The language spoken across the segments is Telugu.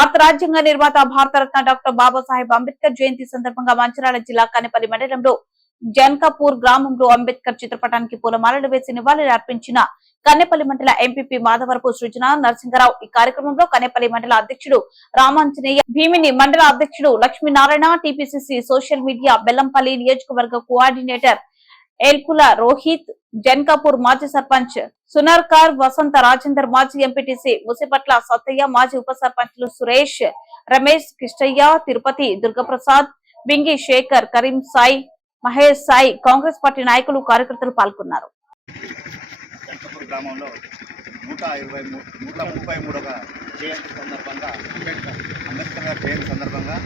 భారత రాజ్యాంగ నిర్మాత భారతరత్న డాక్టర్ బాబాసాహెబ్ అంబేద్కర్ జయంతి సందర్భంగా మంచిర్యాల జిల్లా కనేపల్లి మండలంలో జన్కాపూర్ గ్రామంలో అంబేద్కర్ చిత్రపటానికి పూలమాలలు వేసి నివాళులు అర్పించిన కనేపల్లి మండల ఎంపీపీ మాధవరపు సృజన నరసింగరావు. ఈ కార్యక్రమంలో కనేపల్లి మండల అధ్యక్షుడు రామాంజనేయ, భీమిని మండల అధ్యక్షుడు Lakshminarayana, TPCC social media Bellampalli నియోజకవర్గ కోఆర్డినేటర్ ఎల్కుల రోహిత్, జన్కాపూర్ మాజీ సర్పంచ్ సునర్కార్ వసంత రాజేందర్, మాజీ ఎంపీటీసీ ముసిపట్ల సత్తయ్య, మాజీ ఉప సర్పంచ్లు సురేష్, రమేష్, కిష్టయ్య, తిరుపతి, దుర్గప్రసాద్, బింగి శేఖర్, కరీం సాయి, మహేష్ సాయి, కాంగ్రెస్ పార్టీ నాయకులు, కార్యకర్తలు పాల్గొన్నారు. గ్రామంలో 133వ జయంతి సందర్భంగా అంబేద్కర్ గారి జయంతి సందర్భంగా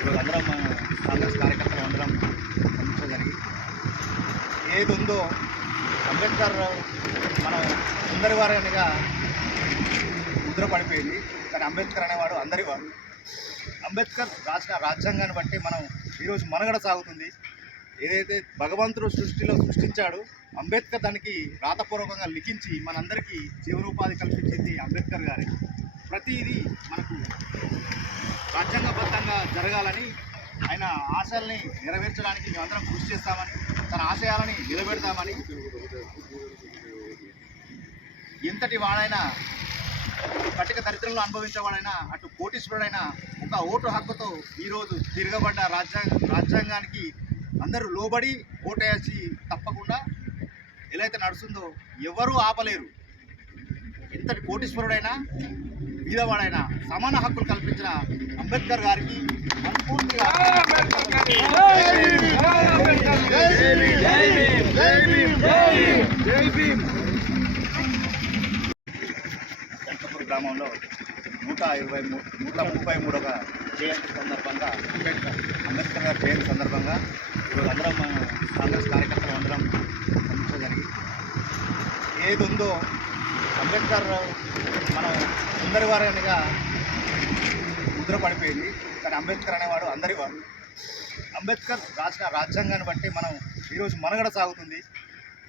ఈరోజు అందరం కాంగ్రెస్ కార్యకర్తలు అందరం సమీక్ష జరిగి ఏది ఉందో అంబేద్కర్ మనం అందరి వారిగా ముద్ర పడిపోయింది. కానీ అంబేద్కర్ అనేవాడు అందరివాడు. అంబేద్కర్ రాసిన రాజ్యాంగాన్ని బట్టి మనం ఈరోజు మనుగడ సాగుతుంది. ఏదైతే భగవంతుడు సృష్టించాడు, అంబేద్కర్ దానికి రాతపూర్వకంగా లిఖించి మనందరికీ జీవనోపాధి కల్పించింది అంబేద్కర్ గారే. ప్రతిదీ మనకు రాజ్యాంగబద్ధంగా జరగాలని, ఆయన ఆశయాల్ని నెరవేర్చడానికి మేమందరం కృషి చేస్తామని, తన ఆశయాలని నిలబెడతామని, ఎంతటి వాడైనా కటిక దరిద్రంలో అనుభవించేవాడైనా అటు కోటీశ్వరుడైనా ఒక ఓటు హక్కుతో ఈరోజు తిరగబడ్డ రాజ్యాంగానికి అందరూ లోబడి ఓటేసి తప్పకుండా ఎలా అయితే నడుస్తుందో ఎవరూ ఆపలేరు. ఎంతటి కోటీశ్వరుడైనా బీదవాడైనా సమాన హక్కులు కల్పించిన అంబేద్కర్ గారికి మనస్ఫూర్తిగా జన్కాపూర్ గ్రామంలో 133వ జయంతి సందర్భంగా అంబేద్కర్ గారి జయంతి సందర్భంగా ఈరోజు అందరం కాంగ్రెస్ కార్యకర్తలు అందరం సమీక్ష జరిగి ఏది ఉందో అంబేద్కర్ మనం అందరి వారిగా ముద్ర పడిపోయింది. కానీ అంబేద్కర్ అనేవాడు అందరివాడు. అంబేద్కర్ రాసిన రాజ్యాంగాన్ని బట్టి మనం ఈరోజు మనుగడ సాగుతుంది.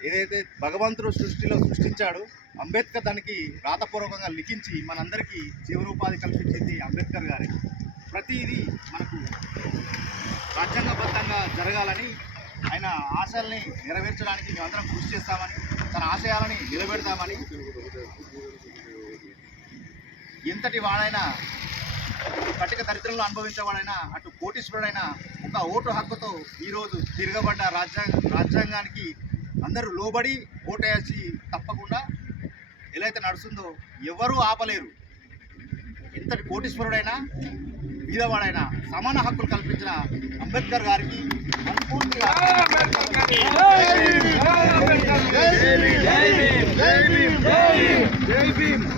ఏదైతే భగవంతుడు సృష్టించాడు, అంబేద్కర్ దానికి రాతపూర్వకంగా లిఖించి మనందరికీ జీవనోపాధి కల్పించింది అంబేద్కర్ గారే. ప్రతిదీ మనకు రాజ్యాంగబద్ధంగా జరగాలని, ఆయన ఆశయాల్ని నెరవేర్చడానికి మేమందరం కృషి చేస్తామని, తన ఆశయాలని నిలబెడతామని, ఎంతటి వాడైనా కటిక దరిద్రంలో అనుభవించేవాడైనా అటు కోటీశ్వరుడైనా ఒక ఓటు హక్కుతో ఈరోజు తిరగబడ్డ రాజ్యాంగానికి అందరూ లోబడి ఓటేసి తప్పకుండా ఎలా అయితే నడుస్తుందో ఎవరూ ఆపలేరు. ఎంతటి కోటీశ్వరుడైనా బీదవాడైనా సమాన హక్కులు కల్పించిన అంబేద్కర్ గారికి మనస్ఫూర్తిగా జై భీమ్.